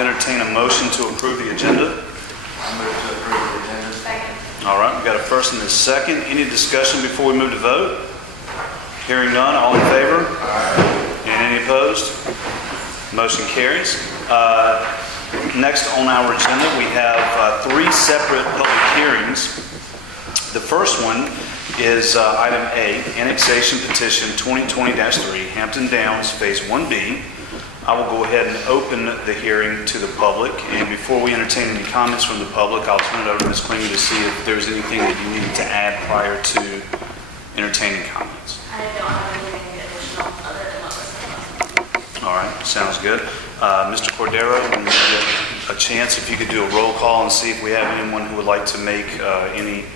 Entertain a motion to approve the agenda. I move to approve the agenda. Second. All right, we've got a first and a second. Any discussion before we move to vote? Hearing none, all in favor? Aye. And any opposed? Motion carries. Next on our agenda, we have three separate public hearings. The first one is item A, Annexation Petition 2020-3, Hampton Downs, Phase 1B. I will go ahead and open the hearing to the public, and before we entertain any comments from the public, I'll turn it over to Ms. Klinger to see if there's anything that you needed to add prior to entertaining comments. I don't have anything additional other than what was said. All right, sounds good. Mr. Cordero, when you get a chance, if you could do a roll call and see if we have anyone who would like to make any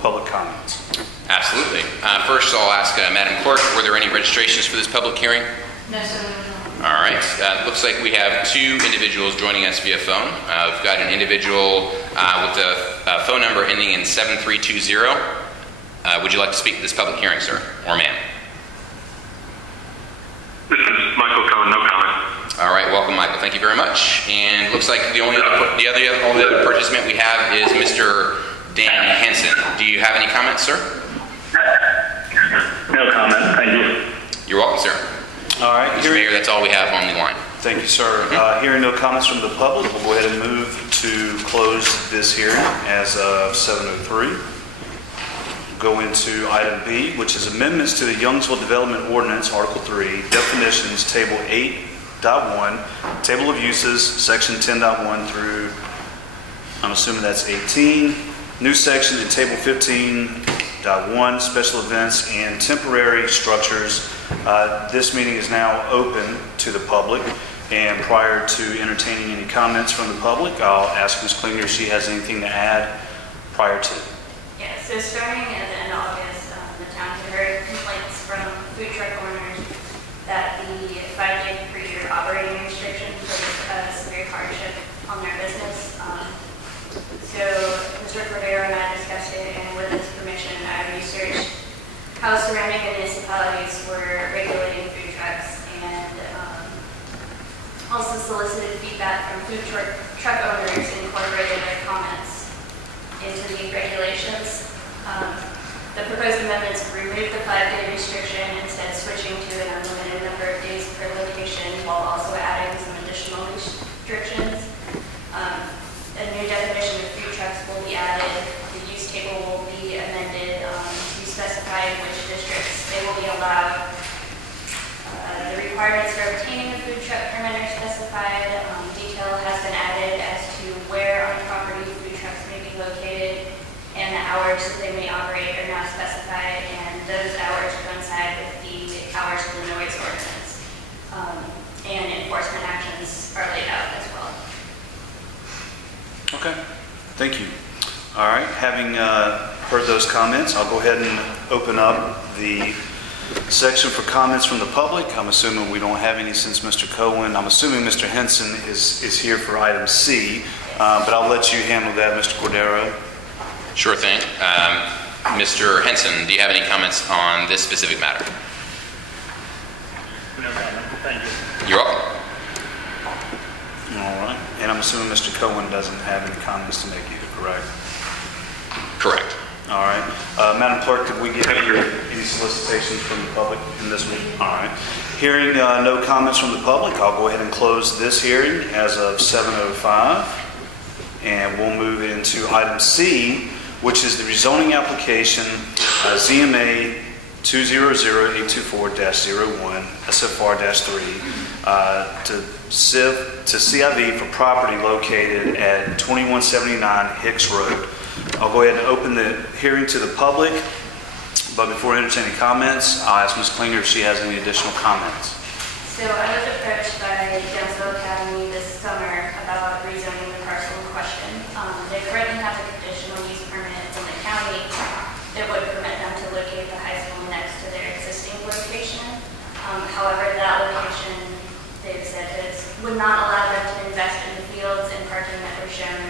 public comments. Absolutely. First, I'll ask Madam Clerk, were there any registrations for this public hearing? No, sir. All right. Looks like we have two individuals joining us via phone. We've got an individual with a phone number ending in 7320. Would you like to speak to this public hearing, sir, or ma'am? This is Michael Cohen, no comment. All right, welcome, Michael. Thank you very much. And looks like the only other participant we have is Mr. Dan Henson. Do you have any comments, sir? No comment, thank you. You're welcome, sir. All right. Mr. Mayor, that's all we have on the line. Thank you, sir. Hearing no comments from the public, we'll go ahead and move to close this hearing as of 7:03. Go into item B, which is amendments to the Youngsville Development Ordinance, Article 3, Definitions, Table 8.1, Table of Uses, Section 10.1 through, I'm assuming that's 18, new section in Table 15.1, Special Events and Temporary Structures. This meeting is now open to the public, and prior to entertaining any comments from the public, I'll ask Ms. Klinger if she has anything to add prior to. Yeah, so starting at the end of August, the town had heard complaints from food truck owners that the 5-day per year operating restriction posed a severe hardship on their business. So Mr. Cordero and I discussed it, and with his permission, I researched how surrounding municipalities were regulating food trucks, and also solicited feedback from food truck owners and incorporated their comments into the regulations. The proposed amendments remove the 5-day restriction, instead switching to an unlimited number of days per location, while also adding some additional restrictions. A new definition of food trucks will be added. The use table will be amended to specify in which districts they will be allowed. The requirements for obtaining a food truck permit are specified. Detail has been added as to where on the property food trucks may be located, and the hours that they may operate are now specified, and those hours coincide with the hours of the noise ordinance. And enforcement actions are laid out as well. Okay, thank you. All right, having heard those comments, I'll go ahead and open up the section for comments from the public. I'm assuming we don't have any since Mr. Cohen. I'm assuming Mr. Henson is here for item C, but I'll let you handle that, Mr. Cordero. Sure thing. Mr. Henson, do you have any comments on this specific matter? No comment, thank you. You're welcome. All right, and I'm assuming Mr. Cohen doesn't have any comments to make either, correct? Correct. All right. Madam Clerk, could we get any solicitations from the public in this one? All right. Hearing no comments from the public, I'll go ahead and close this hearing as of 7:05. And we'll move into item C, which is the rezoning application ZMA 200-824-01 SFR-3 to CIV for property located at 2179 Hicks Road. I'll go ahead and open the hearing to the public. But before I entertain any comments, I'll ask Ms. Klinger if she has any additional comments. So I was approached by Ems Academy this summer about rezoning the parcel in question. They currently have a conditional use permit from the county that would permit them to locate the high school next to their existing location. However, that location, they've said, would not allow them to invest in the fields and parking that were shown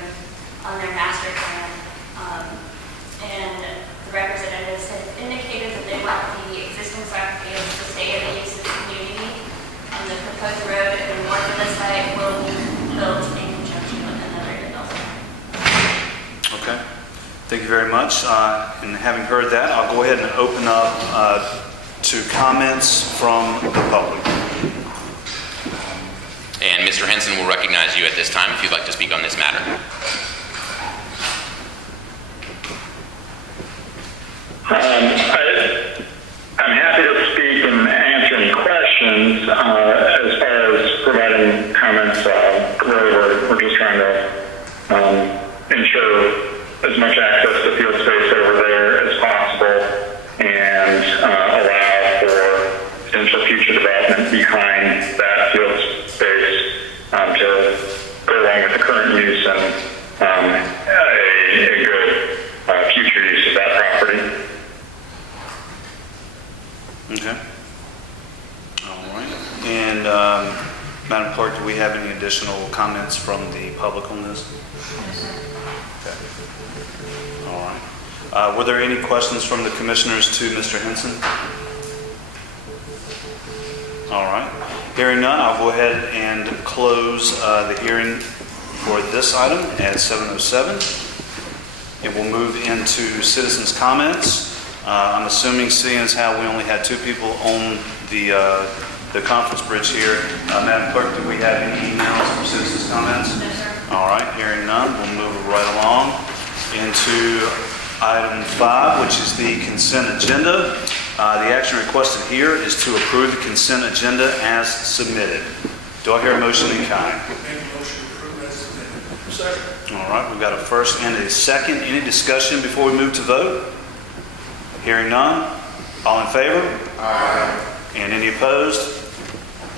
on their master plan. And the representatives have indicated that they want the existing soccer fields to stay in the use of the community. And the proposed road in the north of the site will be built in conjunction with another development. Okay. Thank you very much. And having heard that, I'll go ahead and open up to comments from the public. And Mr. Henson will recognize you at this time if you'd like to speak on this matter. I'm happy to speak and answer any questions. As far as providing comments, really we're just trying to ensure as much access to field space over there as possible and allow for potential future development behind that field space to go along with the current use and a good future use of that property. Okay. All right. And Madam Clerk, do we have any additional comments from the public on this? Okay. All right. Were there any questions from the commissioners to Mr. Henson? All right. Hearing none, I'll go ahead and close the hearing for this item at 7:07. And we'll move into citizens' comments. I'm assuming, seeing as how we only had 2 people on the conference bridge here, Madam Clerk, do we have any emails from citizens' comments? No, sir. All right, hearing none, we'll move right along into item 5, which is the consent agenda. The action requested here is to approve the consent agenda as submitted. Do I hear a motion in kind? Make a motion to approve as submitted. Second. All right, we've got a first and a second. Any discussion before we move to vote? Hearing none. All in favor? Aye. And any opposed?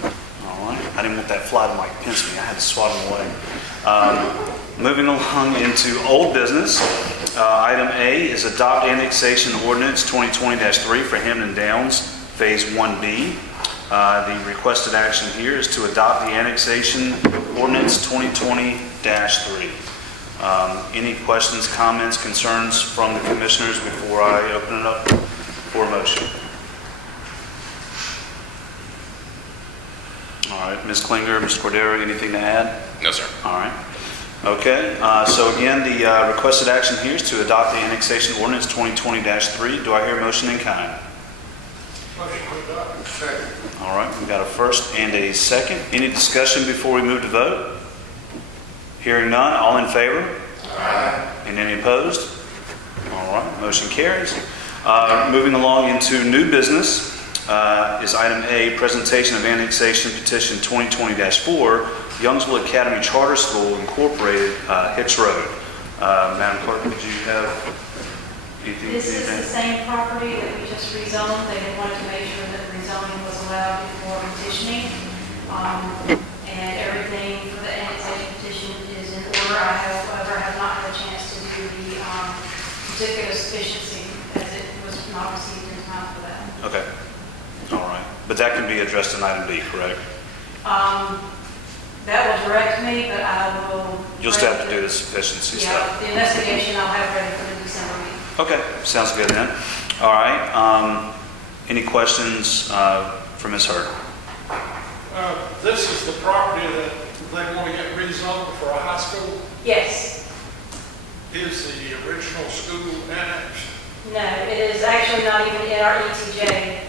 All right. I didn't want that fly to like pinch me. I had to swat them away. Moving along into old business. Item A is adopt annexation ordinance 2020-3 for Hampton Downs, Phase 1B. The requested action here is to adopt the annexation ordinance 2020-3. Any questions, comments, concerns from the commissioners before I open it up for a motion? All right, Ms. Klinger, Ms. Cordero, anything to add? No, sir. All right. Okay, so again, the requested action here is to adopt the annexation ordinance 2020-3. Do I hear a motion in kind? Motion to adopt. Second. All right, we've got a first and a second. Any discussion before we move to vote? Hearing none, all in favor? Aye. And any opposed? All right, motion carries. Moving along into new business is item A, presentation of annexation petition 2020-4, Youngsville Academy Charter School Incorporated, Hitch Road. Madam Clerk, would you have anything? This is the same property that we just rezoned. They had wanted to make sure that rezoning was allowed before petitioning. And everything for the annexation petition is in order. I, however, have not had a chance to do the certificate of sufficiency as it was not received in time for that. Okay. All right. But that can be addressed in item B, correct? That will direct me, but I will... You'll still have to do the sufficiency yeah, stuff. the investigation I'll have ready for the December meeting. Okay. Sounds good then. All right. Any questions for Ms. Hurd? This is the property that they want to get rezoned for a high school. Yes. Is the original school annexed? No, it is actually not even in our ETJ.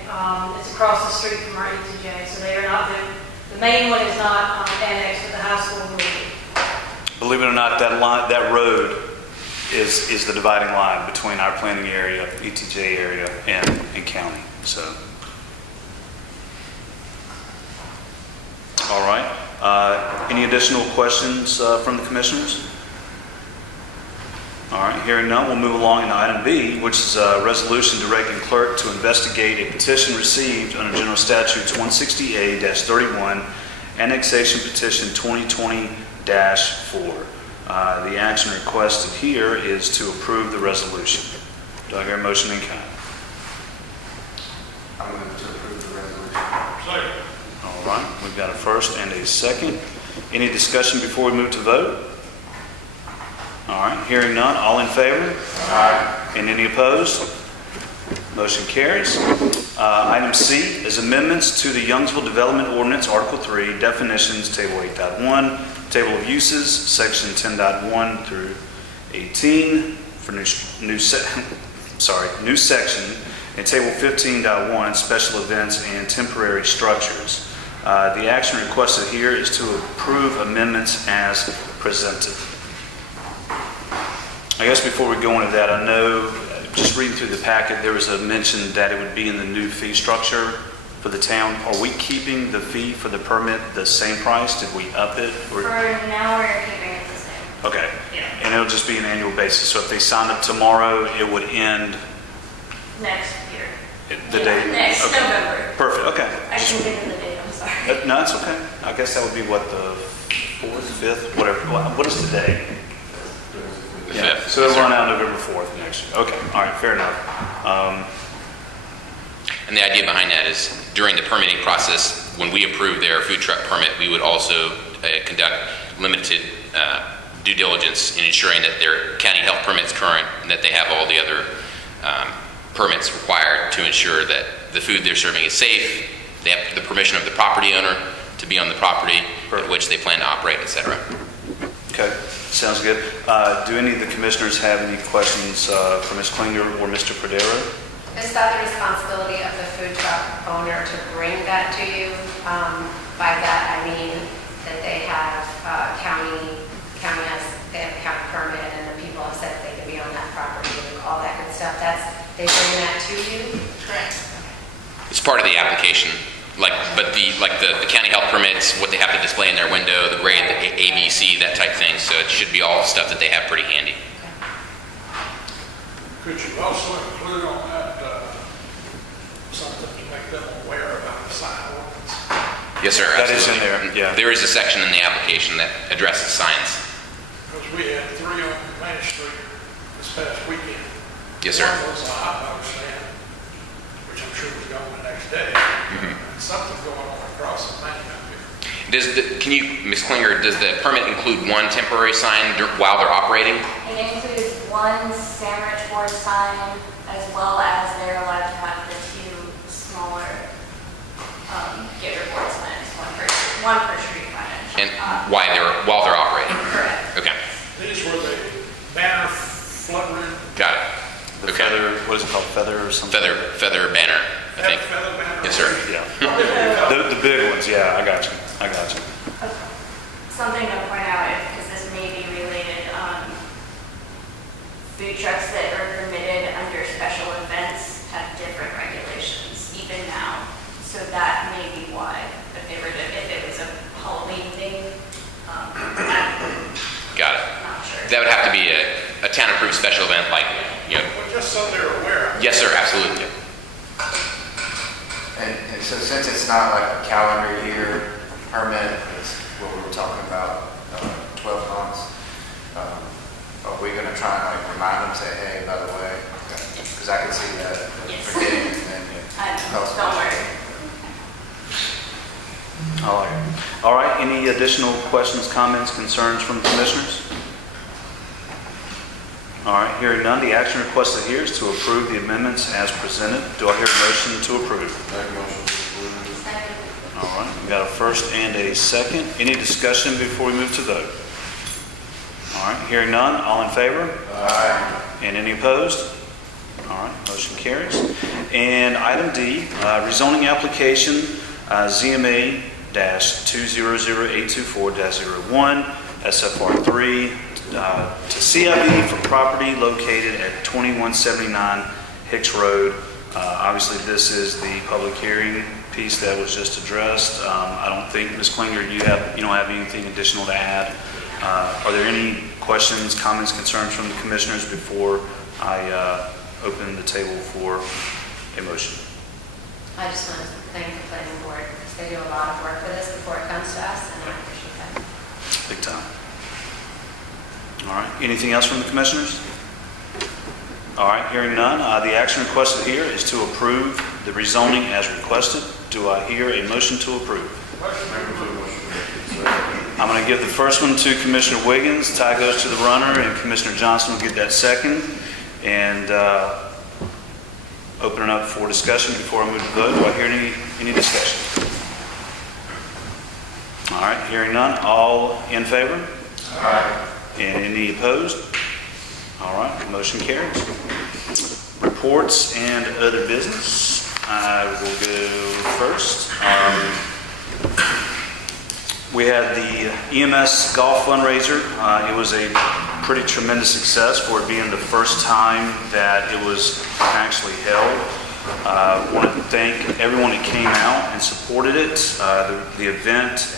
It's across the street from our ETJ, so they are not the main one is not annexed, but the high school will be. Believe it or not, that road is the dividing line between our planning area, ETJ area, and county. So, all right. Any additional questions from the commissioners? All right. hearing none, we'll move along into item B, which is a resolution directing clerk to investigate a petition received under General Statutes 160A-31, annexation petition 2020-4. The action requested here is to approve the resolution. Do I hear a motion in kind? I move to approve the resolution. Second. All right, we've got a first and a second. Any discussion before we move to vote? All right, hearing none, all in favor? Aye. And any opposed? Motion carries. Item C is amendments to the Youngsville Development Ordinance, Article 3, definitions, Table 8.1, Table of Uses, Section 10.1 through 18 for new section, and Table 15.1, special events and temporary structures. The action requested here is to approve amendments as presented. I guess before we go into that, I know, just reading through the packet, there was a mention that it would be in the new fee structure for the town. Are we keeping the fee for the permit the same price? Did we up it? For now, we're keeping it the same. Okay. Yeah. And it'll just be an annual basis. So if they signed up tomorrow, it would end Next year. the day? Next Okay. November. Perfect, okay. I can give you the date, I'm sorry. No, it's okay. I guess that would be what, the 4th, 5th, whatever. What is the day? The Yeah, 5th. so it'll run out November 4th next year. Okay, all right, fair enough. And the idea behind that is during the permitting process, when we approve their food truck permit, we would also conduct limited due diligence in ensuring that their county health permit's current and that they have all the other permits required to ensure that the food they're serving is safe. They have the permission of the property owner to be on the property at which they plan to operate, etc. Okay, sounds good. Do any of the commissioners have any questions for Ms. Klinger or Mr. Pradera? Is that the responsibility of the food truck owner to bring that to you? By that, I mean that they have county has a county permit, and the people have said they can be on that property and all that good stuff. They bring that to you? Correct. It's part of the application. But the county health permits, what they have to display in their window, the grade, the ABC, that type thing. So it should be all stuff that they have pretty handy. Could you also include on that something to make them aware about the sign ordinance? Yes, sir. That is absolutely. in there, yeah. There is a section in the application that addresses signs. Because we had 3 on Main Street this past weekend. Yes, sir. One was a hot dog stand, which I'm sure was going the next day. Something's going on across the main out here. Can you, Ms. Klinger, does the permit include one temporary sign while they're operating? It includes one sandwich board sign, as well as they're allowed to have the 2 smaller giver board signs, one per street frontage. And while they're operating? Correct. Okay. These were the banner fluttering. Got it. The Okay. feather, what is it called, feather or something? Feather banner, I think. Feather banner. Yes, sir. Yeah. The big ones, yeah, I got you. Something to point out, because this may be related, food trucks that are permitted under special events have different regulations, even now. So that may be why, if it was a Halloween thing, Got it. not sure. That would have to be a town-approved special event, like, Well, just so they're aware. Yes, sir, absolutely. And so since it's not like a calendar year permit, it's what we were talking about, 12 months, are we going to try and remind them, say, hey, by the way, because I can see that Yes. forgetting and then Don't worry. All right, any additional questions, comments, concerns from commissioners? All right, hearing none, the action requested here is to approve the amendments as presented. Do I hear a motion to approve? Second. All right, we got a first and a second. Any discussion before we move to vote? All right, hearing none, all in favor? Aye. And any opposed? All right, motion carries. And item D, rezoning application ZMA-200824-01, SFR3 to CIB for property located at 2179 Hicks Road. Obviously, this is the public hearing piece that was just addressed. I don't think, Ms. Klinger, you don't have anything additional to add. Are there any questions, comments, concerns from the commissioners before I open the table for a motion? I just want to thank the planning board because they do a lot of work for this before it comes to us, and I appreciate that. Big time. All right. Anything else from the commissioners? All right. Hearing none, the action requested here is to approve the rezoning as requested. Do I hear a motion to approve? I'm going to give the first one to Commissioner Wiggins. Tie goes to the runner, and Commissioner Johnson will get that second. And open it up for discussion before I move to vote. Do I hear any discussion? All right. Hearing none. All in favor? Aye. And any opposed? All right. Motion carries. Reports and other business. I will go first. We had the Ems Golf Fundraiser. It was a pretty tremendous success for it being the first time that it was actually held. I want to thank everyone that came out and supported it. The event,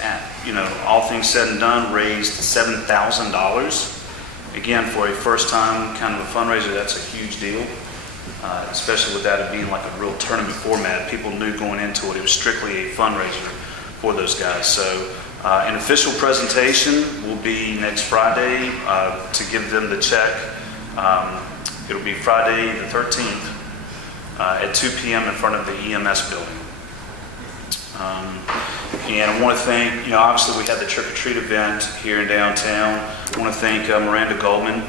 all things said and done, raised $7,000. Again, for a first time kind of a fundraiser, that's a huge deal. Especially with that being like a real tournament format. People knew going into it, it was strictly a fundraiser for those guys. So an official presentation will be next Friday to give them the check. It'll be Friday the 13th at 2 p.m. in front of the EMS building. And I want to thank, obviously we had the trick-or-treat event here in downtown. I want to thank Miranda Goldman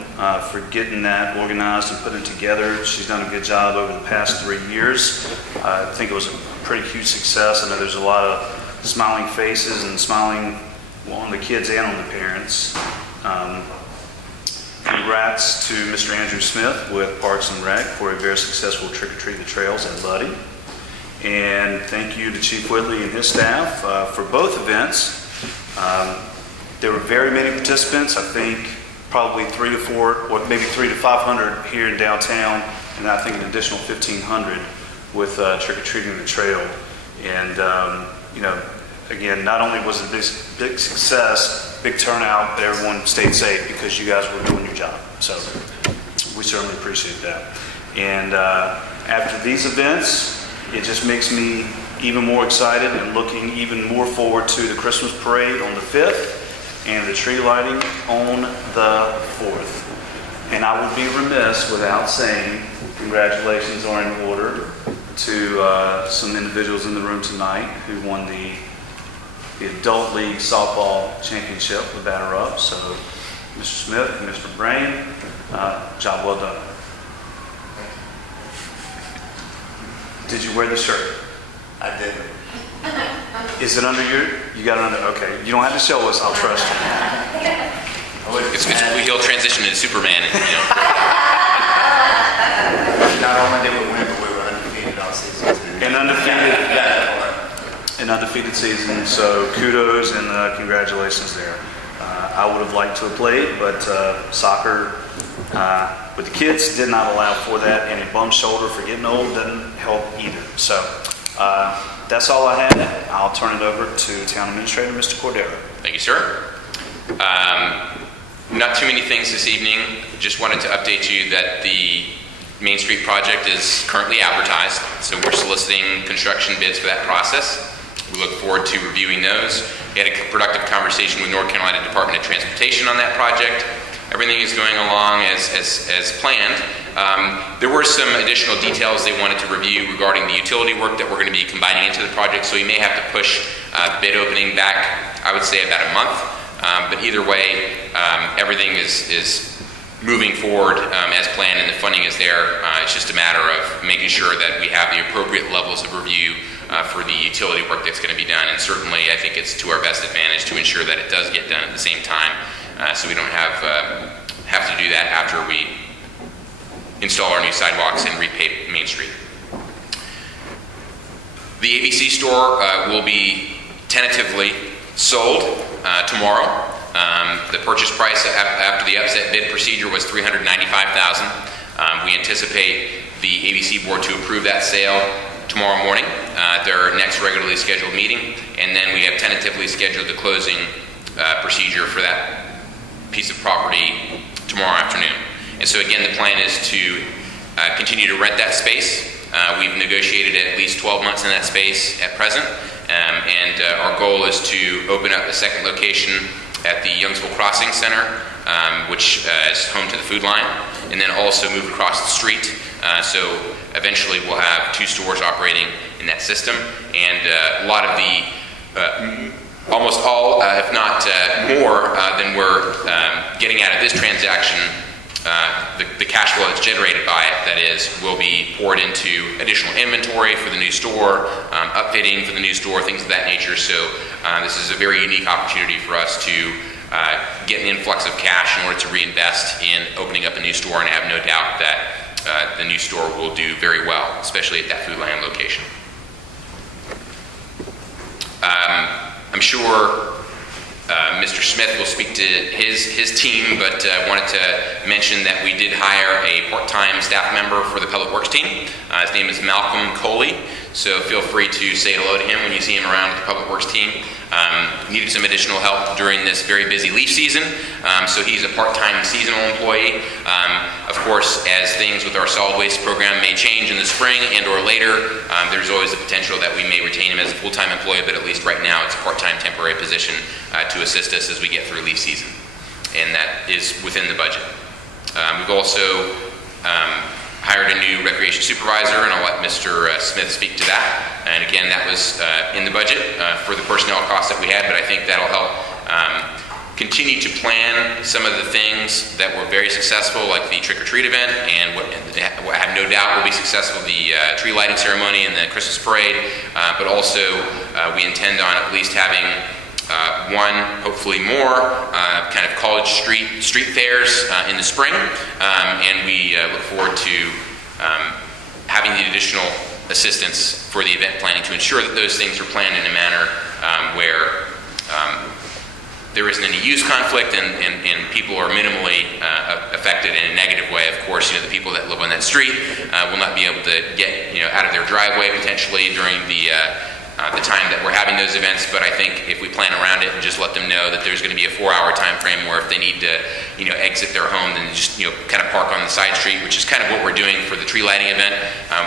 for getting that organized and putting it together. She's done a good job over the past 3 years. I think it was a pretty huge success. I know there's a lot of smiling faces and smiling on the kids and on the parents. Congrats to Mr. Andrew Smith with Parks and Rec for a very successful Trick-or-Treat the Trails at Luddy. And thank you to Chief Whitley and his staff for both events. There were very many participants. I think probably 300 to 400, or maybe 300 to 500 here in downtown, and I think an additional 1,500 with Trick-or-Treating the Trail. And again, not only was it this big success, big turnout, but everyone stayed safe because you guys were doing your job. So we certainly appreciate that. And after these events, it just makes me even more excited and looking even more forward to the Christmas parade on the 5th and the tree lighting on the 4th. And I would be remiss without saying congratulations are in order to some individuals in the room tonight who won the Adult League Softball Championship, the batter-up. So, Mr. Smith and Mr. Brain, job well done. Did you wear the shirt? I didn't. Is it under you got it under, okay. You don't have to show us, I'll trust you. He'll transition into Superman. Not only did we win, but we were undefeated all season. An undefeated season, so kudos and congratulations there. I would have liked to have played, but soccer with the kids did not allow for that, and a bum shoulder for getting old doesn't help either. So that's all I had. I'll turn it over to Town Administrator, Mr. Cordero. Thank you, sir. Not too many things this evening. Just wanted to update you that the Main Street project is currently advertised, so we're soliciting construction bids for that process. We look forward to reviewing those. We had a productive conversation with North Carolina Department of Transportation on that project. Everything is going along as planned. There were some additional details they wanted to review regarding the utility work that we're going to be combining into the project, so we may have to push bid opening back, I would say, about a month. But either way, everything is moving forward as planned, and the funding is there. It's just a matter of making sure that we have the appropriate levels of review for the utility work that's going to be done. And certainly, I think it's to our best advantage to ensure that it does get done at the same time, so we don't have to do that after we install our new sidewalks and repave Main Street. The ABC store will be tentatively sold tomorrow. The purchase price after the upset bid procedure was $395,000. We anticipate the ABC board to approve that sale tomorrow morning at their next regularly scheduled meeting, and then we have tentatively scheduled the closing procedure for that piece of property tomorrow afternoon. And so again, the plan is to continue to rent that space. We've negotiated at least 12 months in that space at present, and our goal is to open up a second location at the Youngsville Crossing Center, which is home to the Food Line, and then also move across the street. So eventually we'll have 2 stores operating in that system, and a lot of the, almost all, if not more than we're getting out of this transaction, the cash flow that's generated by it, that is, will be poured into additional inventory for the new store, upfitting for the new store, things of that nature. So this is a very unique opportunity for us to get an influx of cash in order to reinvest in opening up a new store, and I have no doubt that the new store will do very well, especially at that Food Line location. I'm sure Mr. Smith will speak to his team, but I wanted to mention that we did hire a part-time staff member for the Public Works team. His name is Malcolm Coley, so feel free to say hello to him when you see him around the Public Works team. Needed some additional help during this very busy leaf season, so he's a part-time seasonal employee. Of course, as things with our solid waste program may change in the spring and or later, there's always the potential that we may retain him as a full-time employee, but at least right now it's a part-time temporary position to assist us as we get through leaf season, and that is within the budget. We've also hired a new recreation supervisor, and I'll let Mr. Smith speak to that. And again, that was in the budget for the personnel costs that we had, but I think that'll help continue to plan some of the things that were very successful, like the trick-or-treat event, and what I have no doubt will be successful, the tree lighting ceremony and the Christmas parade, but also we intend on at least having one, hopefully more, kind of college street fairs in the spring, and we look forward to having the additional assistance for the event planning to ensure that those things are planned in a manner where there isn't any use conflict and people are minimally affected in a negative way. Of course, the people that live on that street will not be able to get out of their driveway potentially during the time that we're having those events, but I think if we plan around it and just let them know that there's going to be a 4-hour time frame where if they need to exit their home, then just kind of park on the side street, which is kind of what we're doing for the tree lighting event.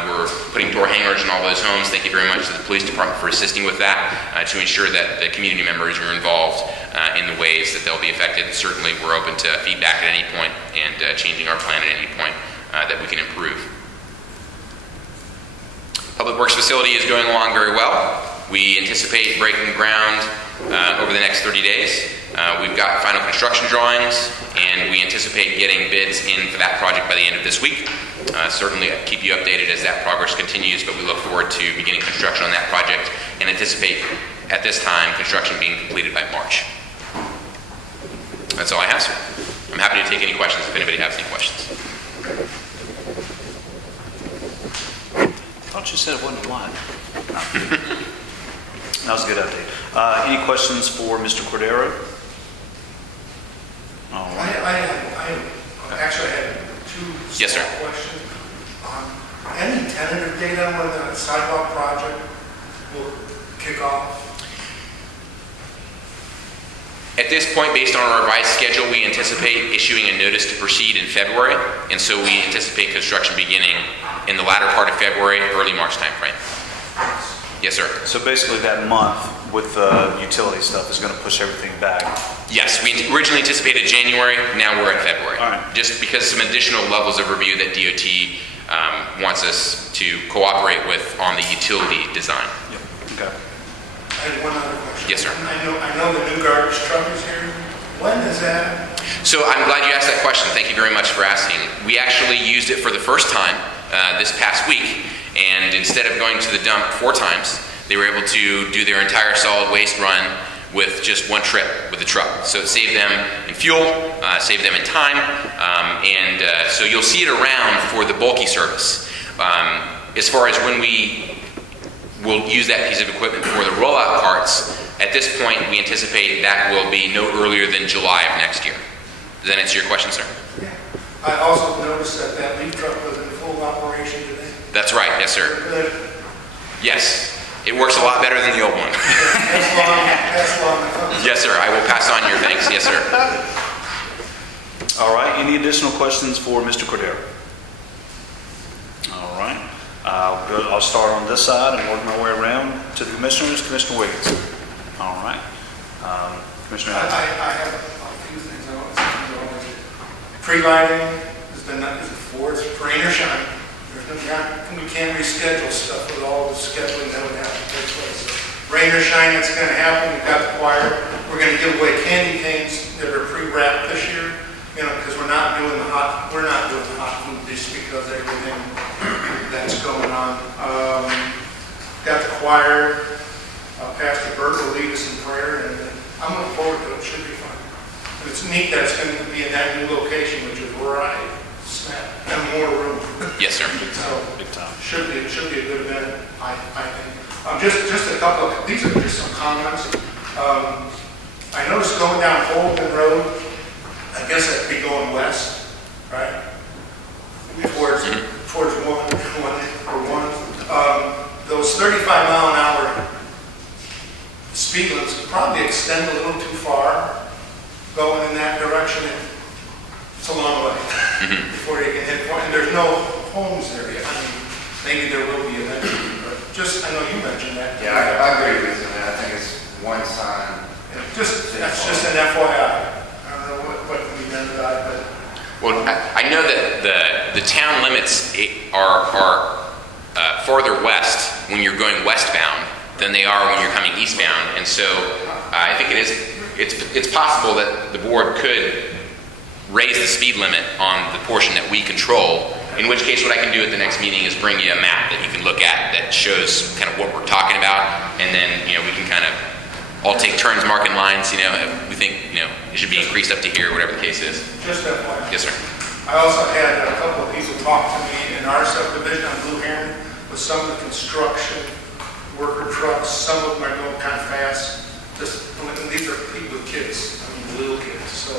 We're putting door hangers in all those homes. Thank you very much to the police department for assisting with that to ensure that the community members are involved in the ways that they'll be affected. Certainly we're open to feedback at any point and changing our plan at any point that we can improve. Public Works facility is going along very well. We anticipate breaking ground over the next 30 days. We've got final construction drawings, and we anticipate getting bids in for that project by the end of this week. Certainly I'll keep you updated as that progress continues, but we look forward to beginning construction on that project and anticipate at this time construction being completed by March. That's all I have, sir. I'm happy to take any questions if anybody has any questions. I thought you said it wasn't live. That was a good update. Any questions for Mr. Cordero? All right. I actually had 2 Yes, sir. small questions. Any tentative date on when the sidewalk project will kick off? At this point, based on our revised schedule, we anticipate issuing a notice to proceed in February, and so we anticipate construction beginning in the latter part of February, early March timeframe. Yes, sir. So basically that month with the utility stuff is going to push everything back. Yes, we originally anticipated January, now we're at February. All right. Just because some additional levels of review that DOT wants us to cooperate with on the utility design. Yep. Okay. I had one other question. Yes, sir. I know the new garbage truck is here. When is that? So I'm glad you asked that question. Thank you very much for asking. We actually used it for the first time this past week, and instead of going to the dump 4 times, they were able to do their entire solid waste run with just 1 trip with the truck. So it saved them in fuel, saved them in time, and so you'll see it around for the bulky service. As far as when we will use that piece of equipment for the rollout carts, at this point we anticipate that will be no earlier than July of next year. Does that answer your question, sir? Yeah. I also noticed that leaf truck was in full operation today. That's right, yes, sir. Good. Yes, it works a lot better than the old one. That's long. Yes, sir, I will pass on your thanks. Yes, sir. All right, any additional questions for Mr. Cordero? All right, I'll start on this side and work my way around to the commissioners. Commissioner Wiggins. All right. Commissioner Hines. I have a few things I want to say. Pre-lighting has been, is it for, it's rain or shine. We can't reschedule stuff with all the scheduling that would have to take place. So, rain or shine, it's going to happen. We've got the choir. We're going to give away candy canes that are pre-wrapped this year. Because we're not doing the hot food just because everything that's going on. Got the choir. Pastor Bert will lead us in prayer, and I'm looking forward to it. It should be fun. And it's neat that it's going to be in that new location, which is where I snap and more room. Yes, sir. So Big time. should be a good event, I think. Just a couple of, these are just some comments. I noticed going down Holden Road, I guess that'd be going west, right? Towards one. Those 35-mile-an-hour speed limits probably extend a little too far going in that direction. It's a long way before you can hit point. And there's no homes there yet. I mean, maybe there will be eventually, but just, I know you mentioned that. Yeah, I agree with you, man. I think it's one sign. That's just an FYI. I don't know what can be done to that, but. Well, I know that the town limits are farther west when you're going westbound than they are when you're coming eastbound, and so I think it's possible that the board could raise the speed limit on the portion that we control. In which case, what I can do at the next meeting is bring you a map that you can look at that shows kind of what we're talking about, and then we can kind of all take turns marking lines. We think it should be increased up to here, whatever the case is. Just that point. Yes, sir. I also had a couple of people talk to me in our subdivision on Blue Heron with some of the construction worker trucks. Some of them are going kind of fast. And these are people with kids, little kids. So,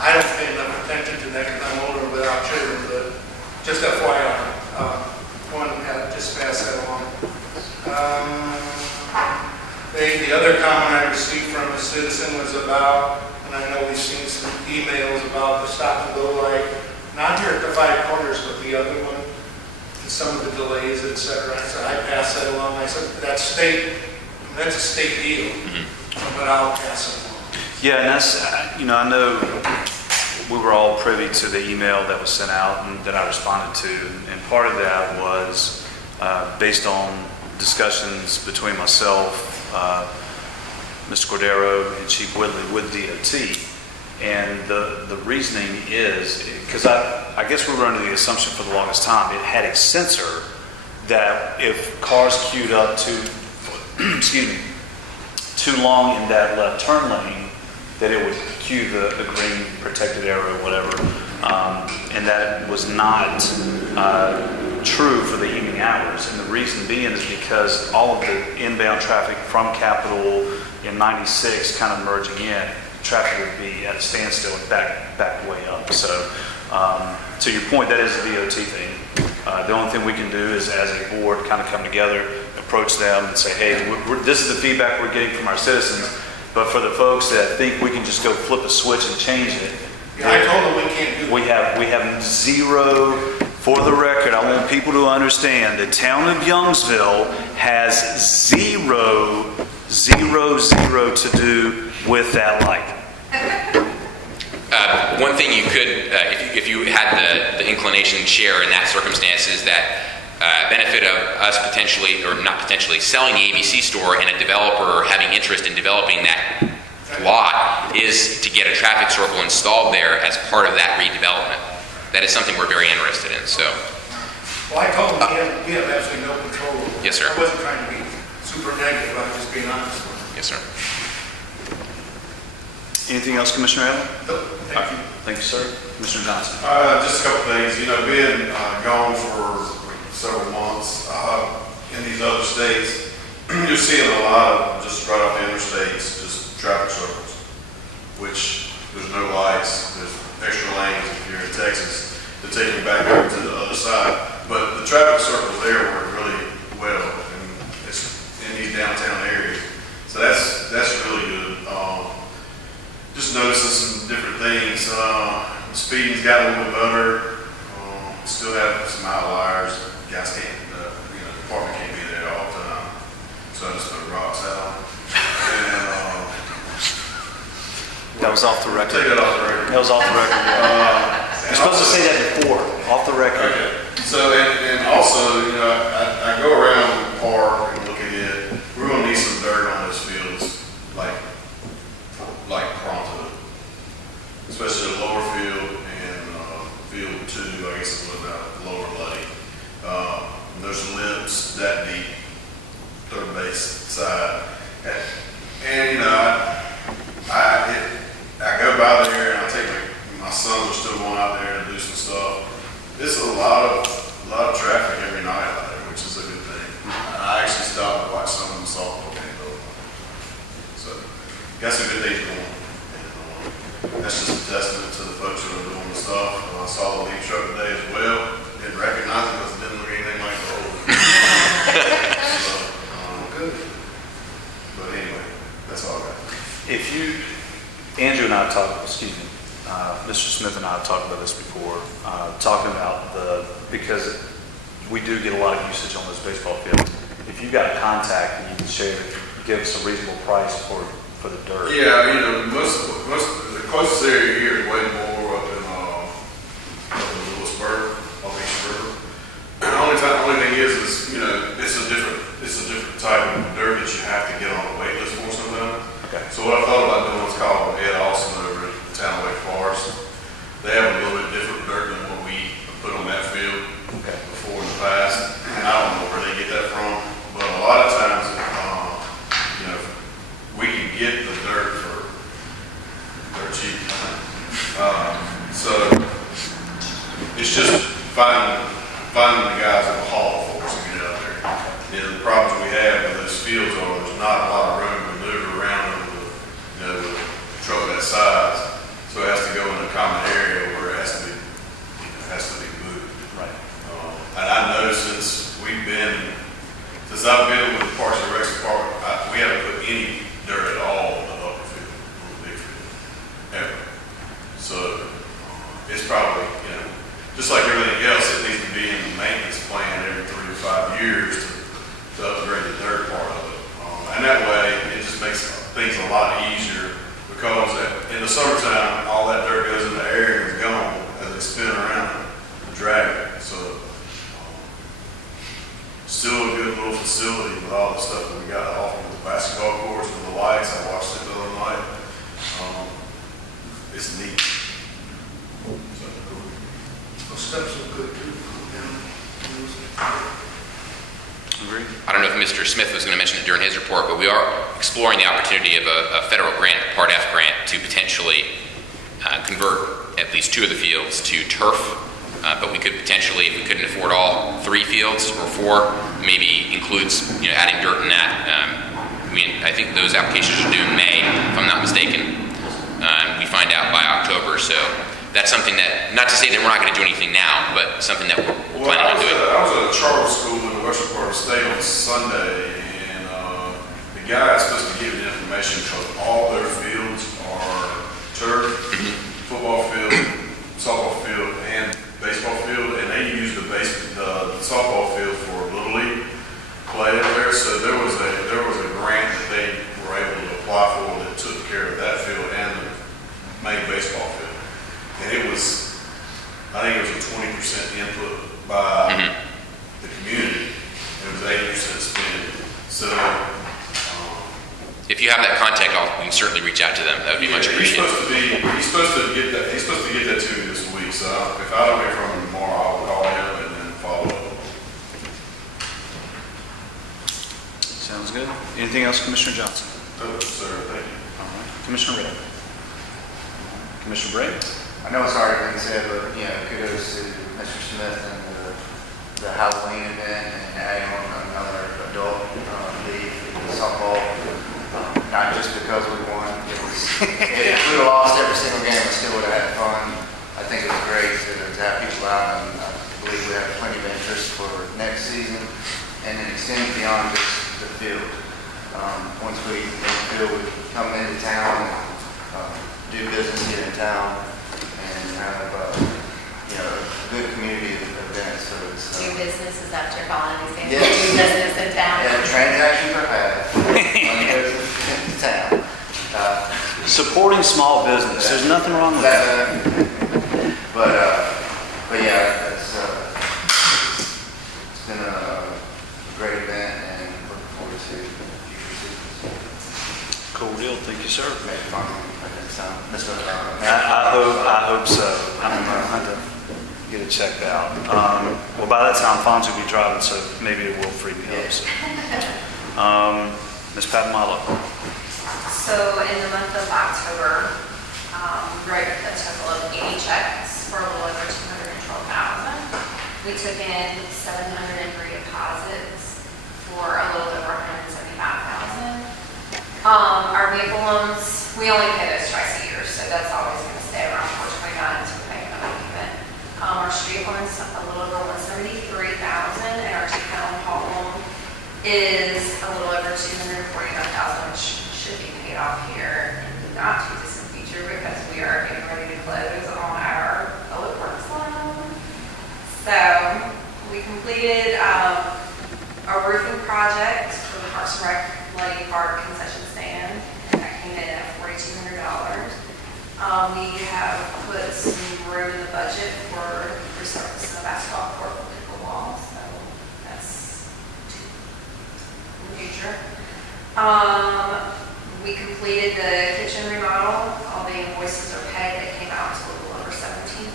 I don't pay enough attention to that because I'm older without children. But just FYI, one had just pass that along. The other comment I received from a citizen was about, and I know we've seen some emails about the stop and go light, not here at the Five Corners, but the other one, and some of the delays, etc. I said, I passed that along. I said, that's a state deal, but I'll pass it along. Yeah, and that's, I know we were all privy to the email that was sent out and that I responded to, and part of that was based on discussions between myself, Mr. Cordero, and Chief Whitley with DOT. And the reasoning is, because I guess we were under the assumption for the longest time, it had a sensor that if cars queued up too long in that left turn lane, that it would cue the green protected arrow, whatever. And that was not true for the evening hours. And the reason being is because all of the inbound traffic from Capitol in 96 kind of merging in, traffic would be at a standstill and back way up. So to your point, that is a DOT thing. The only thing we can do is, as a board, kind of come together, approach them and say, hey, this is the feedback we're getting from our citizens. But for the folks that think we can just go flip a switch and change it, yeah, I told them we can't do that. We have zero. For the record, I want people to understand the town of Youngsville has zero to do with that light. One thing you could, if you had the inclination share in that circumstance, is that benefit of us potentially, or not potentially, selling the ABC store and a developer having interest in developing that lot is to get a traffic circle installed there as part of that redevelopment. That is something we're very interested in. So, well, I told them we have absolutely no control over it. Yes, sir. I wasn't trying to be super negative. I was just being honest. Yes, sir. Anything else, Commissioner Allen? No, thank you. Thank you, sir. Commissioner Johnson. Just a couple things. Being gone for several months in these other states, you're seeing a lot of just right off the interstates, just traffic circles, which there's no lights, there's extra lanes if you're in Texas to take you back over to the other side. But the traffic circles there work really well, and it's in these downtown areas. So that's really good. Just noticing some different things. was off the record. Take that off the record. That was off the record. You're supposed to say that before, off the record. Okay. So, and also, you know, I go around the park and look at it. We're gonna need some dirt on those fields, like pronto. Especially the lower field and field 2, I guess it was lower Luddy. There's lips that deep, third base side. And you know, I go by there and I take my sons are still going out there to do some stuff. It's a lot of traffic every night out there, which is a good thing. I actually stopped to watch some of the softball games over. So, got some good things going. And, that's just a testament to the folks that are doing the stuff. I saw the lead truck today as well. Didn't recognize it because it didn't look anything like the old. So, good. But anyway, that's all I got. If you, Andrew and I have talked, Mr. Smith and I have talked about this before, talking about because we do get a lot of usage on those baseball fields. If you've got a contact and you can share, give us a reasonable price for the dirt. Yeah, you know, most the closest area here is way more up in Lewisburg, off East River. The only thing is, you know, it's a different type of dirt that you have to get on the wait list for sometimes. Okay. So what I thought about doing was calling Ed Austin over at Town Lake Forest. They have a little bit different dirt than what we put on that field before in the past. And I don't know where they get that from, but a lot of times, you know, we can get the dirt for dirt cheap. So it's just finding the guys that will haul for us to get out there. And the problems we have with those fields are there's not a lot of room to maneuver around them with a truck that size. So it has to go in a common area where it has to be moved. Right. And I know since I've been with the Parks and Rec Department, we haven't put any dirt at all in the upper field, on the big field, ever. So it's probably, you know, just like everything else, it needs to be in the maintenance plan every 3 to 5 years to upgrade the dirt part of it. And that way, it just makes things a lot easier because in the summertime, all that dirt goes in the air and is gone as they spin around the drag. So still a good little facility with all the stuff that we got to offer with the basketball courts, with the lights. I watched it the other night. It's neat. So, Those steps are good too. Agree. I don't know if Mr. Smith was going to mention it during his report, but we are exploring the opportunity of a federal grant, Part F grant, to potentially convert at least 2 of the fields to turf. But we could potentially, if we couldn't afford all 3 fields or 4, maybe includes, you know, adding dirt in that. I think those applications are due in May, if I'm not mistaken. We find out by October, so that's something that, not to say that we're not going to do anything now, but something that we're planning on doing. I was at a charter school in the western part of the state on Sunday, and the guy is supposed to give the information because all their fields are turf, football field, softball field, and baseball field, and they use the softball field for Little League play up there. So there was a grant that they were able to apply for that took care of that field and the main baseball field. And I think it was a 20% input by the community. It was 80% spent. So if you have that contact, we can certainly reach out to them. That would be much appreciated. He's supposed to get that to me this week. So if I don't hear from him tomorrow, I'll call him and then follow up. Sounds good. Anything else, Commissioner Johnson? No, sir. Thank you. All right. Commissioner Ray. Commissioner Bray. I know it's already been said, but, you know, kudos to Mr. Smith and the Halloween event and adding on another adult league in softball. Not just because we won. If we would have lost every single game, we still would have had fun. I think it was great to have people out, and I believe we have plenty of interest for next season and then extending beyond just the field. Once we feel we come into town and do business here in town and have you know, good community events. So it's, Do business, is that what you're calling these things? Yes. Do business in town? Yeah, transactions are had. Money goes into town. Support supporting small business. There's nothing wrong with that. But yeah, it's been a great event and looking forward to future seasons. Cool deal. Thank you, sir. Maybe fun next time. I hope so. I'm going to have to get it checked out. Well, by that time, Fonz will be driving, so maybe it will free me up. So. Ms. Padamalo. So in the month of October, wrote a total of 80 checks for a little over $212,000. We took in 703 deposits for a little over $175,000. Our vehicle loans, we only pay those twice a year, so that's always going to stay around $429 until we pay another payment. Our street loans, a little over $173,000, and our two-pound haul loan is a little over $249,000, which should be paid off here in the not too distant future because we are getting ready to close on our public works loan. So we completed a roofing project for the Parks and Rec Lady Park concession stand, and that came in at $4,200. We have put some room in the budget for resurfacing the basketball court for pickleball, so that's in the future. We completed the kitchen remodel. All the invoices are paid. They came out to a little over $17,000.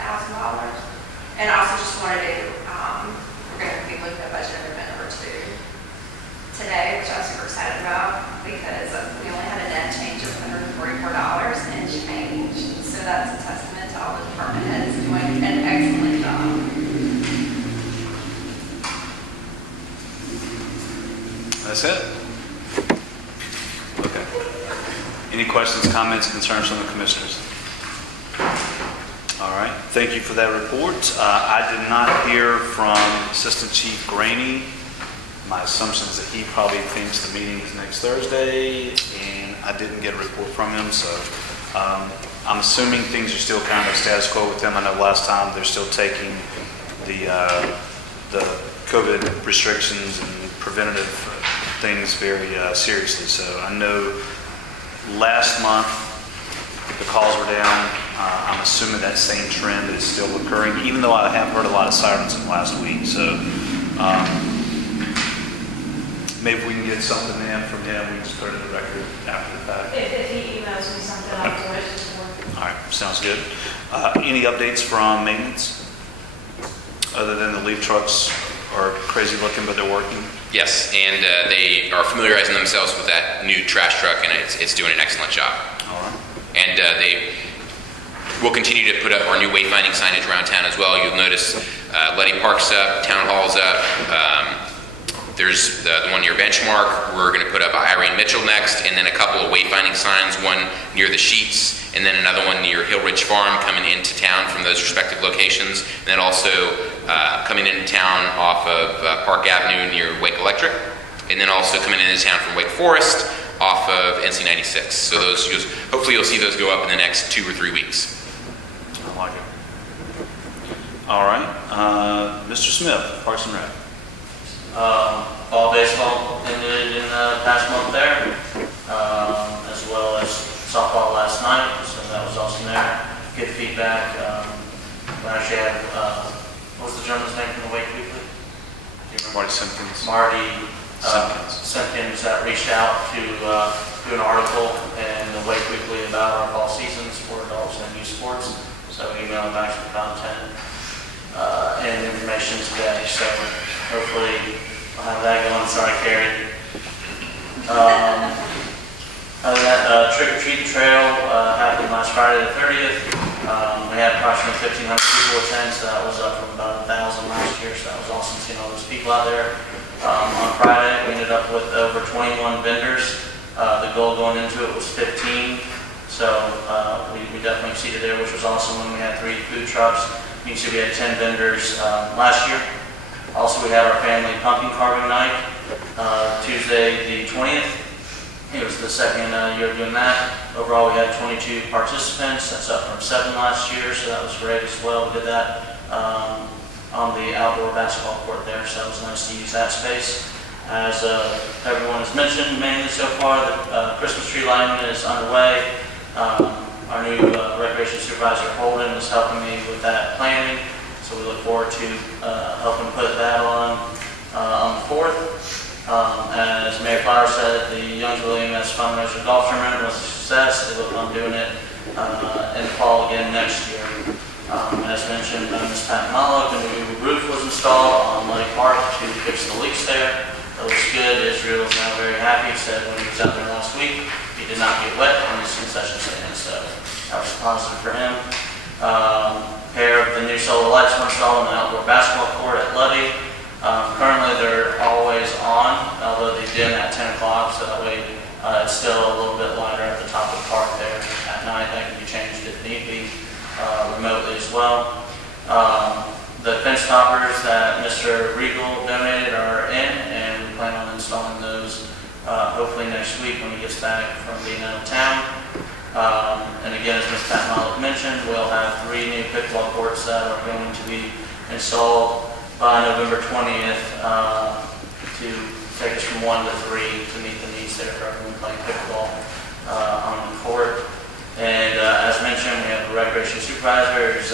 And I also just wanted to, we're going to be looking at budget amendment number 2 today, which I was super excited about because we only had a net change of $144 and change. So that's a testament to all the department heads doing an excellent job. That's it? Okay. Any questions, comments, concerns from the commissioners? All right. Thank you for that report. I did not hear from Assistant Chief Graney. My assumption is that he probably thinks the meeting is next Thursday, and I didn't get a report from him, so I'm assuming things are still kind of status quo with them. I know last time they're still taking the COVID restrictions and preventative things very seriously. So I know last month the calls were down. I'm assuming that same trend is still occurring, even though I have heard a lot of sirens in the last week. So maybe we can get something in from him. We can just put it in the record after the fact. If he emails me something, I'll do it. All right, sounds good. Any updates from maintenance? Other than the leaf trucks are crazy looking, but they're working? Yes, and they are familiarizing themselves with that new trash truck, and it's doing an excellent job. All right. And they will continue to put up our new wayfinding signage around town as well. You'll notice Letty Park's up, Town Hall's up. There's the one near Benchmark. We're going to put up Irene Mitchell next, and then a couple of wayfinding signs, one near the Sheets, and then another one near Hill Ridge Farm coming into town from those respective locations. And then also coming into town off of Park Avenue near Wake Electric, and then also coming into town from Wake Forest off of NC 96. So those, hopefully you'll see those go up in the next 2 or 3 weeks. I like it. All right. Mr. Smith, Parks and Rec. Fall baseball ended in the past month there, as well as softball last night, so that was awesome there. Good feedback. We actually had, what was the gentleman's name from the Wake Weekly? Marty Simpkins. Marty Simpkins that reached out to do an article in the Wake Weekly about our fall seasons for adults and youth sports. So we emailed back some content and information today. So hopefully I'll have that going. Sorry, Carrie. Other than that, Trick or Treat Trail happened last Friday the 30th. We had approximately 1,500 people attend, so that was up from about 1,000 last year, so that was awesome seeing all those people out there. On Friday, we ended up with over 21 vendors. The goal going into it was 15, so we definitely exceeded there, which was awesome when we had 3 food trucks. You can see we had 10 vendors last year. Also, we had our family pumpkin carving night, Tuesday the 20th. It was the second year doing that. Overall, we had 22 participants. That's up from 7 last year, so that was great as well. We did that on the outdoor basketball court there, so it was nice to use that space. As everyone has mentioned, mainly so far, the Christmas tree lighting is underway. Our new recreation supervisor, Holden, is helping me with that planning, so we look forward to helping put that on the 4th. As Mayor Flower said, the Youngsville Ems Fundraiser Golf Tournament was a success. They look on doing it in the fall again next year. As mentioned, Ms. Pat Mallow, the new roof was installed on Muddy Park to fix the leaks there. It looks good. Israel is now very happy. He said when he was out there last week, he did not get wet on his concession stand, so that was positive for him. Pair of the new solar lights were installed on the outdoor basketball court at Luddy. Currently, they're always on, although they dim at 10 o'clock, so that way it's still a little bit lighter at the top of the park there at night. That can be changed if need be, remotely as well. The fence toppers that Mr. Regal donated are in, and we plan on installing those hopefully next week when he gets back from being out of town. And again, as Ms. Pat Malik mentioned, we'll have 3 new pickleball courts that are going to be installed by November 20th to take us from 1 to 3 to meet the needs there for everyone playing pickleball on the court. And as mentioned, we have a recreation supervisor who's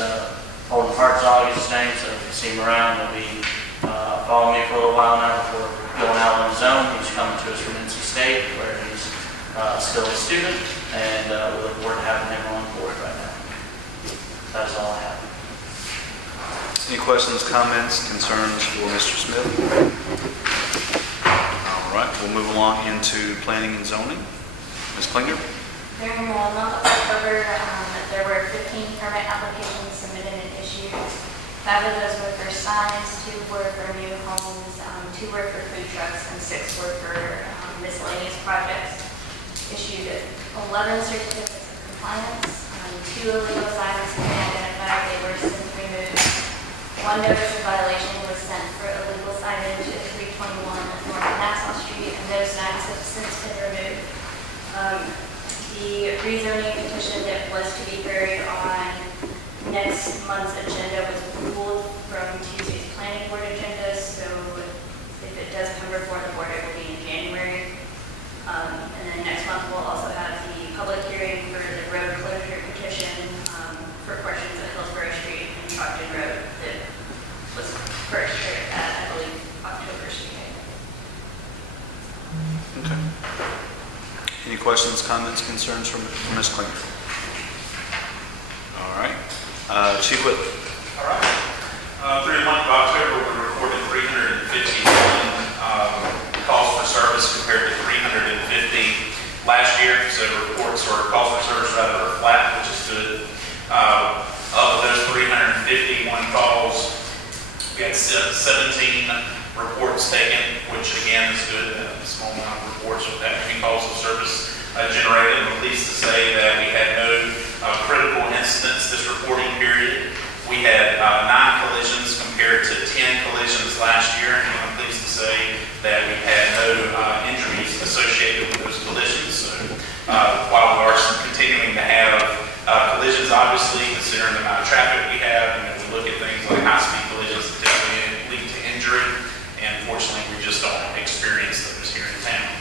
Holden Hartzog is his name, so if you see him around, he'll be following me for a little while now before going out on his own. He's coming to us from NC State, where he's still a student, and we look forward to having him on board right now. That's all I have. Any questions, comments, concerns for Mr. Smith? All right, we'll move along into planning and zoning. Ms. Klinger? During the month of October, there were 15 permit applications submitted and issued. 5 of those were for signs, 2 were for new homes, 2 were for food trucks, and 6 were for miscellaneous projects. Issued 11 certificates of compliance. 2 illegal signs have been identified. They were since removed. 1 notice of violation was sent for illegal signage at 321 North Nassau Street, and those signs have since been removed. The rezoning petition that was to be heard on next month's agenda was pulled from Tuesday's planning board agenda, so if it does come before the board, it will be in January. And then next month we'll also have the public hearing for the road closure petition for portions of Hillsborough Street and Trockton Road that was first heard at, I believe, October's meeting. Okay. Any questions, comments, concerns from Ms. Klinger? All right. Chief Whitley. All right. Through the month of October, we recorded 351 calls for service compared to 350 last year. So reports or calls for service rather are flat, which is good. Of those 351 calls, we had 17 reports taken, which again is good. A small amount of reports with that many calls of service generated. I'm pleased to say that we had no critical incidents this reporting period. We had 9 collisions compared to 10 collisions last year, and I'm pleased to say that we had no injuries associated with those collisions. So while we are continuing to have collisions, obviously, considering the amount of traffic we have, and we look at things like high-speed collisions that typically lead to injury, and unfortunately, we just don't experience those here in town.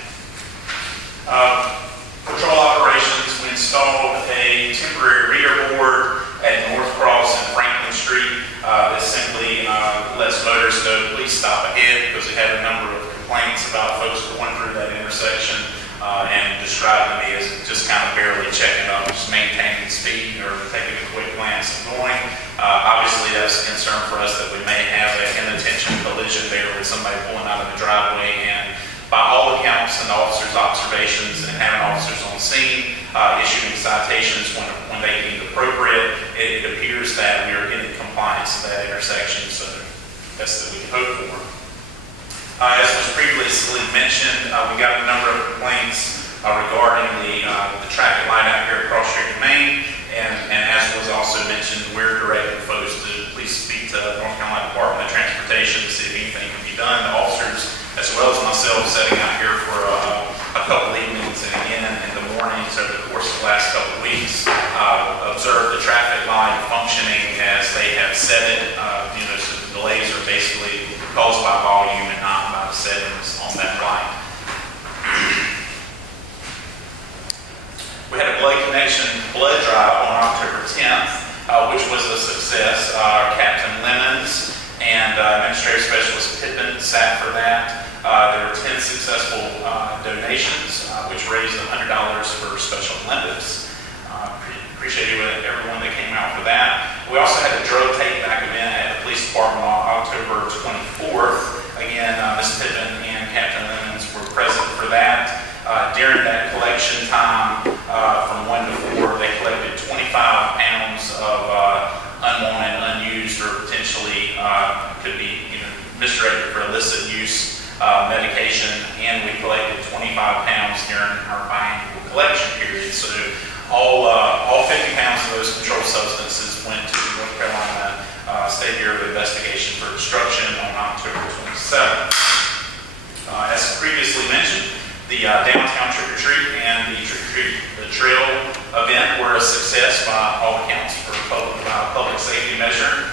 Patrol operations, we installed a temporary reader board at North Cross and Franklin Street that simply lets motorists know to please stop ahead, because we had a number of complaints about folks going through that intersection and described to me as just kind of barely checking up, just maintaining speed or taking a quick glance and going. Obviously, that's a concern for us that we may have an inattention collision there with somebody pulling out of the driveway, and by all accounts and the officers' observations and having officers on scene issuing citations when they deem appropriate, it appears that we are getting compliance to that intersection, so best that we can hope for. As was previously mentioned, we got a number of complaints regarding the traffic light out here across Street in Main, and as was also mentioned, we're directing folks to please speak to North Carolina Department of Transportation to see if anything can be done. The officers, as well as myself, setting out here for a couple evenings and again in the mornings over the course of the last couple of weeks, observed the traffic light functioning as they have set it. So the delays are basically caused by volume and not by the settings on that light. We had a blade connection were 10 successful donations, which raised $100 for Special Olympics. Appreciate everyone that came out for that. We also had a drug take-back event at the police department on October 24th. Again, Ms. Pittman and Captain Lemons were present for that. During that collection time, from 1 to 4, they collected 25 pounds of unwanted, unused, or potentially could be misdirected for illicit use medication, and we collected 25 pounds during our biannual collection period. So all 50 pounds of those controlled substances went to the North Carolina State Bureau of Investigation for destruction on October 27th. As previously mentioned, the downtown trick-or-treat and the trick-or-treat trail event were a success by all accounts for public safety measure.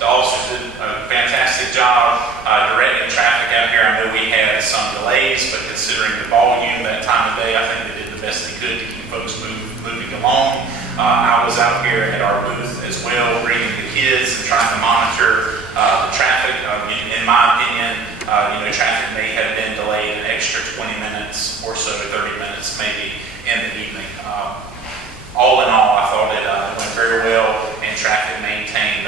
The officers did a fantastic job directing traffic out here. I know we had some delays, but considering the volume that time of day, I think they did the best they could to keep folks moving along. I was out here at our booth as well, bringing the kids and trying to monitor the traffic. In my opinion, traffic may have been delayed an extra 20 minutes or so, 30 minutes maybe in the evening. All in all, I thought it went very well, and traffic maintained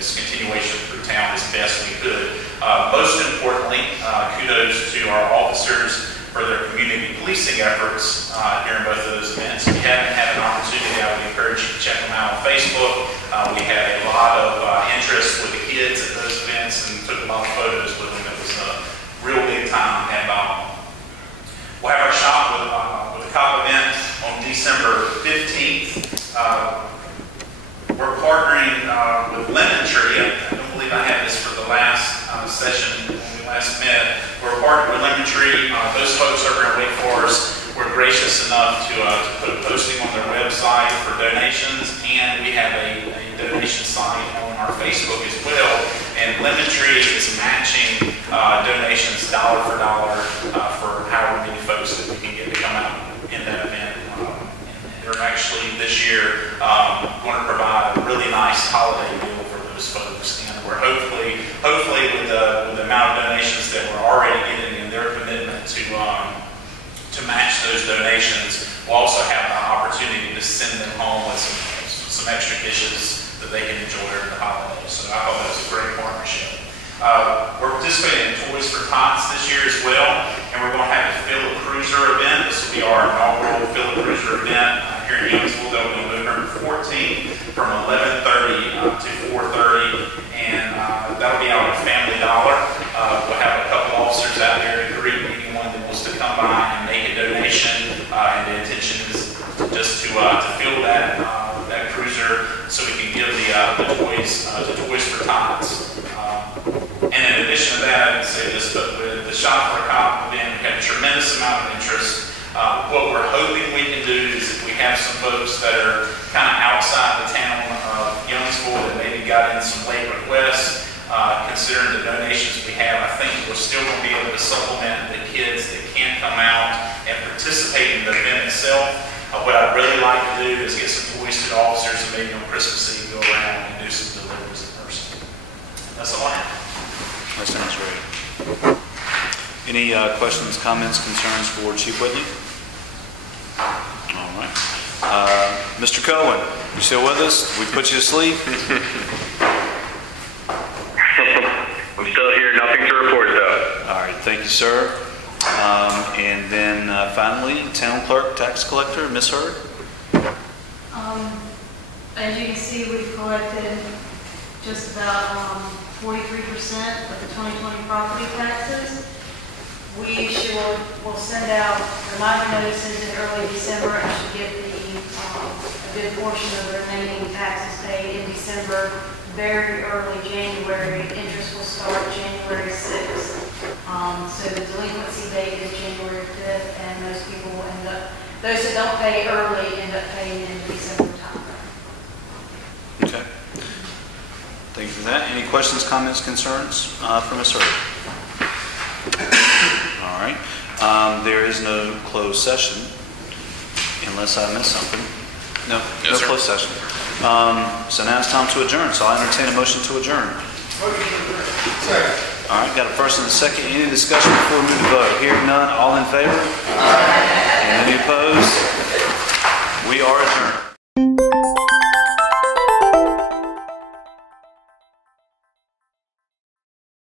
its continuation through town as best we could. Most importantly, kudos to our officers for their community policing efforts during both of those events. If you haven't had an opportunity, I would encourage you to check them out on Facebook. We had a lot of interest with the kids at those events and took a lot of photos with them. It was a real big time. And we'll have our shop with a cop event on December 15th. We're partnering with Lemon Tree. I don't believe I had this for the last session when we last met. We're partnering with Lemon Tree. Those folks over in Wake Forest were gracious enough to put a posting on their website for donations, and we have a donation site on our Facebook as well. And Lemon Tree is matching donations dollar for dollar for however many folks that we can get to come out in that event. They're actually this year going to provide a really nice holiday meal for those folks, and we're hopefully with the amount of donations that we're already getting and their commitment to match those donations, we'll also have the opportunity to send them home with some extra dishes that they can enjoy during the holidays. So I thought that was a great partnership. We're participating in Toys for Tots this year as well, and we're going to have a Fill a Cruiser event. This will be our inaugural Fill a Cruiser event here in Youngsville. That will be November 14th from 11:30 to 4:30, and that'll be out at Family Dollar. We'll have a couple officers out there to greet anyone that wants to come by and make a donation, and the intention is just to fill that cruiser so we can give the toys to Toys for Tots. And in addition to that, I didn't say this, but with the Shop for a Cop event, we had a tremendous amount of interest. What we're hoping we can do is if we have some folks that are kind of outside the town of Youngsville that maybe got in some late requests, considering the donations we have, I think we're still going to be able to supplement the kids that can't come out and participate in the event itself. What I'd really like to do is get some toys to the officers and maybe on Christmas Eve go around and do some deliveries in person. That's all I have. That sounds great. Any questions, comments, concerns for Chief Whitley? All right. Mr. Cohen, you still with us? We put you to sleep? I'm still here. Nothing to report, though. All right. Thank you, sir. And then finally, Town Clerk, Tax Collector, Ms. Hurd. As you can see, we've collected just about 43% of the 2020 property taxes. We'll send out reminder notices in early December and should get a good portion of the remaining taxes paid in December. Very early January, interest will start January 6th. So the delinquency date is January 5th, and most people will end up, those that don't pay early end up paying in December time. Okay. Thank you for that. Any questions, comments, concerns from Ms. Hurd? All right. There is no closed session, unless I missed something. No closed session. So now it's time to adjourn. So I entertain a motion to adjourn. Second. All right, got a first and a second. Any discussion before we move to vote? Hearing none, all in favor? And any opposed? We are adjourned.